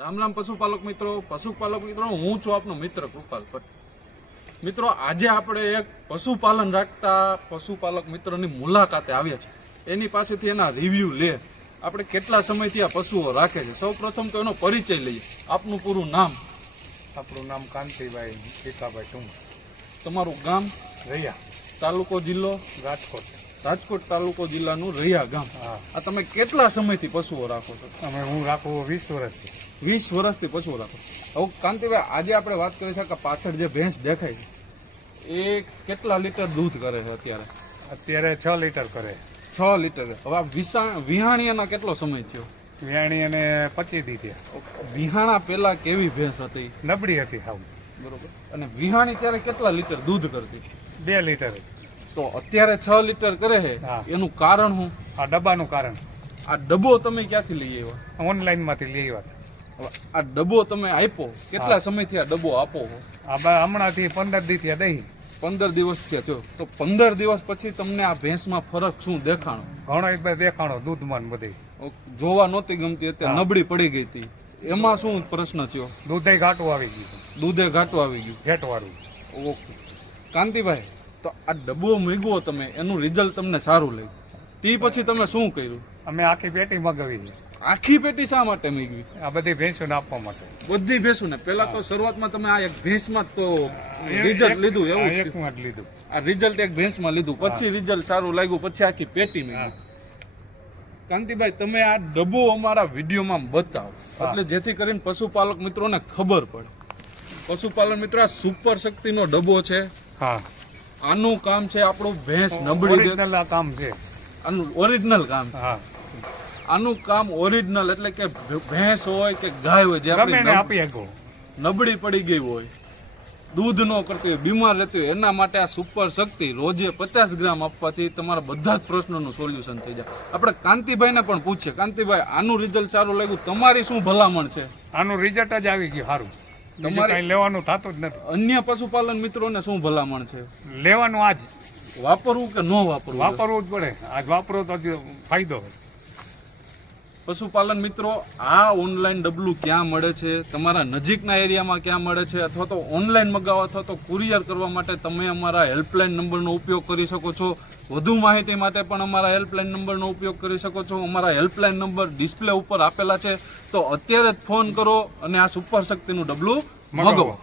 રામ રામ પશુપાલક મિત્રો, હું છું આપનો મિત્ર કૃપાલ ભટ્ટ। મિત્રો, આજે આપણે એક પશુપાલન રાખતા પશુપાલક મિત્રની મુલાકાતે આવ્યા છે। એની પાસેથી એના રિવ્યુ લે આપણે કેટલા સમયથી આ પશુઓ રાખે છે। સૌ પ્રથમ તો એનો પરિચય લઈએ। આપનું પૂરું નામ? આપણું નામ કાંતિભાઈ ભીખાભાઈ ટુંગ, તમારું ગામ? રૈયા, તાલુકો જિલ્લો? રાજકોટ। રાજકોટ તાલુકો જિલ્લાનું રૈયા ગામ। આ તમે કેટલા સમયથી પશુઓ રાખો છો? હું રાખું 20 વર્ષથી। 20 વર્ષથી પશુઓ રાખો। હવે કાંતિભાઈ, આજે આપણે વાત કરી છે કે પાછળ જે ભેંસ દેખાય છે એ કેટલા લીટર દૂધ કરે છે અત્યારે? અત્યારે 6 લીટર કરે। 6 લીટર। હવે આ વિહાણીયાના કેટલો સમય થયો? વિયાણી અને 25 દી થયા। વિહાણા પેલા કેવી ભેંસ હતી? નબળી હતી હાવ, બરોબર। અને વિહાણી ત્યારે કેટલા લીટર દૂધ કરતી? 2 લીટર। તો અત્યારે 6 લીટર કરે છે, હા। એનું કારણ શું? આ ડબ્બાનું કારણ। આ ડબ્બો તમે ક્યાંથી લઈ આવ્યા? ઓનલાઈન માંથી લઈ આવ્યા। હવે આ ડબ્બો તમે આપ્યો, કેટલા સમયથી આ ડબ્બો આપો છો? હમણાંથી 15 દી થયા દહીં। 15 દિવસ થયો। તો 15 દિવસ પછી તમને આ ભેંસમાં ફરક શું દેખાણો? ઘણો એક દેખાણો દૂધમાં બધે જોવા નહોતી ગમતી, અત્યારે નબળી પડી ગઈ હતી, એમાં શું પ્રશ્ન થયો? દૂધે ઘાટું આવી ગયું, દૂધે ઘાટું આવી ગયું, ઘેટ વાળું। ઓકે કાંતિભાઈ, તો આ ડબ્બો મૂક્યો તમે, એનું રિઝલ્ટ તમને સારું લાગ્યું, તે પછી તમે શું કર્યું? અમે આખી પેટી મગાવી। આખી પેટી શા માટે મૂકવી? આ બધી ભેંસોને આપવા માટે। બધી ભેંસોને? પેલા તો શરૂઆતમાં તમે આ એક ભેંસમાં તો રિઝલ્ટ લીધું, એવું જ? એકમાં જ લીધું। આ રિઝલ્ટ એક ભેંસમાં લીધું, પછી રિઝલ્ટ સારું લાગ્યું, પછી આખી પેટી મૂકી। કાંતિભાઈ, તમે આ ડબ્બો અમારા વિડીયોમાં બતાવો, એટલે જેથી કરીને પશુપાલક મિત્રોને ખબર પડે। પશુપાલન મિત્રો, આ સુપર શક્તિનો ડબ્બો છે। હા, આનું કામ છે આપણું ભેંસ નબળી ઓરિજિનલ આ કામ છે। આનું ઓરિજિનલ કામ છે। હા, આનું કામ ઓરિજિનલ એટલે કે ભેંસ હોય કે ગાય હોય, જે ગમે આપી શકો, નબળી પડી ગઈ હોય, દૂધ ન કરતી હોય, બીમાર રહેતી હોય, એના માટે આ સુપર શક્તિ રોજે 50 ગ્રામ આપવાથી તમારા બધા જ પ્રશ્નોનું સોલ્યુશન થઈ જાય। આપણે કાંતિભાઈને પણ પૂછીએ, કાંતિભાઈ, આનું રિઝલ્ટ સારું લાગ્યું, તમારી શું ભલામણ છે? આનું રિઝલ્ટ જ આવી ગયું સારું, તમારે કઈ લેવાનું થતું જ નથી। અન્ય પશુપાલન મિત્રોને શું ભલામણ છે? લેવાનું આજ વાપરવું કે ન વાપરવું? વાપરવું જ પડે, આજ વાપરો તો ફાયદો હોય। પશુપાલન મિત્રો, આ ઓનલાઈન ડબલું ક્યાં મળે છે? તમારા નજીકના એરિયામાં ક્યાં મળે છે? અથવા તો ઓનલાઈન મગાવો અથવા તો કુરિયર કરવા માટે તમે અમારા હેલ્પલાઇન નંબરનો ઉપયોગ કરી શકો છો। વધુ માહિતી માટે પણ અમારા હેલ્પલાઇન નંબરનો ઉપયોગ કરી શકો છો। અમારા હેલ્પલાઇન નંબર ડિસ્પ્લે ઉપર આપેલા છે, તો અત્યારે જ ફોન કરો અને આ સુપર શક્તિનું ડબલું મગાવો।